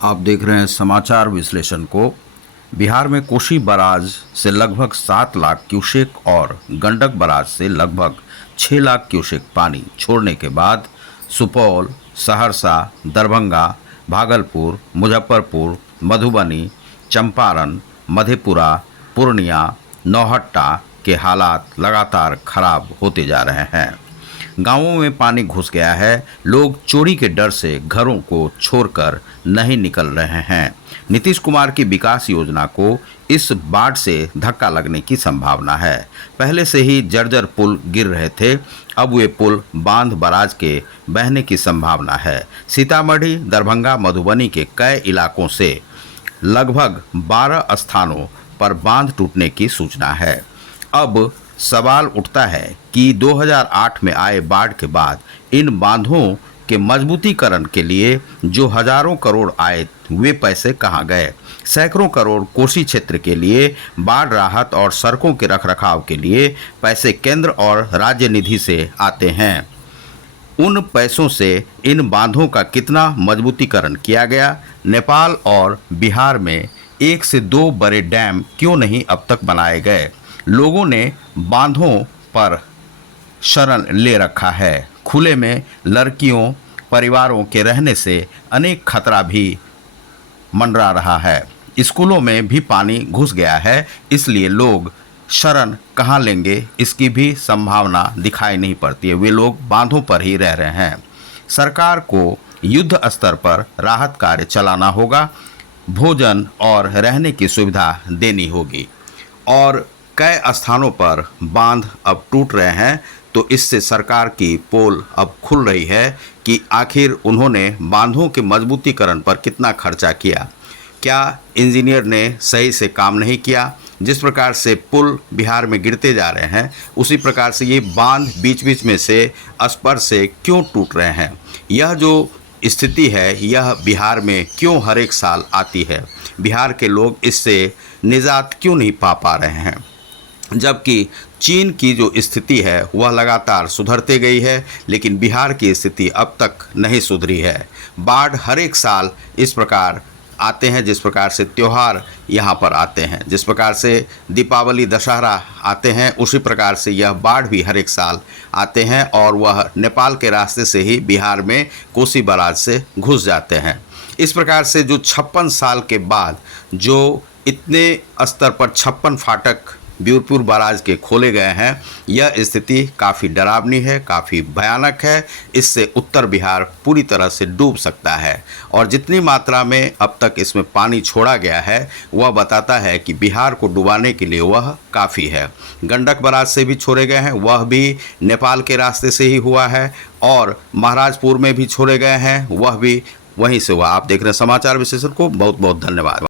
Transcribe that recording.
आप देख रहे हैं समाचार विश्लेषण को। बिहार में कोसी बराज से लगभग 7 लाख क्यूसेक और गंडक बराज से लगभग 6 लाख क्यूसेक पानी छोड़ने के बाद सुपौल, सहरसा, दरभंगा, भागलपुर, मुजफ्फरपुर, मधुबनी, चंपारण, मधेपुरा, पूर्णिया, नौहट्टा के हालात लगातार खराब होते जा रहे हैं। गांवों में पानी घुस गया है। लोग चोरी के डर से घरों को छोड़कर नहीं निकल रहे हैं। नीतीश कुमार की विकास योजना को इस बाढ़ से धक्का लगने की संभावना है। पहले से ही जर्जर पुल गिर रहे थे, अब वे पुल बांध बराज के बहने की संभावना है। सीतामढ़ी, दरभंगा, मधुबनी के कई इलाकों से लगभग 12 स्थानों पर बांध टूटने की सूचना है। अब सवाल उठता है कि 2008 में आए बाढ़ के बाद इन बांधों के मजबूतीकरण के लिए जो हजारों करोड़ आए वे पैसे कहाँ गए। सैकड़ों करोड़ कोसी क्षेत्र के लिए बाढ़ राहत और सड़कों के रखरखाव के लिए पैसे केंद्र और राज्य निधि से आते हैं। उन पैसों से इन बांधों का कितना मजबूतीकरण किया गया। नेपाल और बिहार में 1 से 2 बड़े डैम क्यों नहीं अब तक बनाए गए। लोगों ने बांधों पर शरण ले रखा है। खुले में लड़कियों, परिवारों के रहने से अनेक खतरा भी मंडरा रहा है। स्कूलों में भी पानी घुस गया है, इसलिए लोग शरण कहाँ लेंगे इसकी भी संभावना दिखाई नहीं पड़ती है। वे लोग बांधों पर ही रह रहे हैं। सरकार को युद्ध स्तर पर राहत कार्य चलाना होगा, भोजन और रहने की सुविधा देनी होगी। और कई स्थानों पर बांध अब टूट रहे हैं, तो इससे सरकार की पोल अब खुल रही है कि आखिर उन्होंने बांधों के मजबूतीकरण पर कितना खर्चा किया। क्या इंजीनियर ने सही से काम नहीं किया। जिस प्रकार से पुल बिहार में गिरते जा रहे हैं, उसी प्रकार से ये बांध बीच बीच में से स्पर से क्यों टूट रहे हैं। यह जो स्थिति है यह बिहार में क्यों हर एक साल आती है। बिहार के लोग इससे निजात क्यों नहीं पा रहे हैं, जबकि चीन की जो स्थिति है वह लगातार सुधरते गई है, लेकिन बिहार की स्थिति अब तक नहीं सुधरी है। बाढ़ हर एक साल इस प्रकार आते हैं, जिस प्रकार से त्यौहार यहाँ पर आते हैं, जिस प्रकार से दीपावली, दशहरा आते हैं, उसी प्रकार से यह बाढ़ भी हर एक साल आते हैं और वह नेपाल के रास्ते से ही बिहार में कोसी बराज से घुस जाते हैं। इस प्रकार से जो 56 साल के बाद जो इतने स्तर पर 56 फाटक बीरपुर बराज के खोले गए हैं, यह स्थिति काफ़ी डरावनी है, काफ़ी भयानक है। इससे उत्तर बिहार पूरी तरह से डूब सकता है और जितनी मात्रा में अब तक इसमें पानी छोड़ा गया है वह बताता है कि बिहार को डुबाने के लिए वह काफ़ी है। गंडक बराज से भी छोड़े गए हैं, वह भी नेपाल के रास्ते से ही हुआ है और महाराजपुर में भी छोड़े गए हैं, वह भी वहीं से हुआ। आप देख रहे हैं समाचार विश्लेषण को। बहुत बहुत धन्यवाद।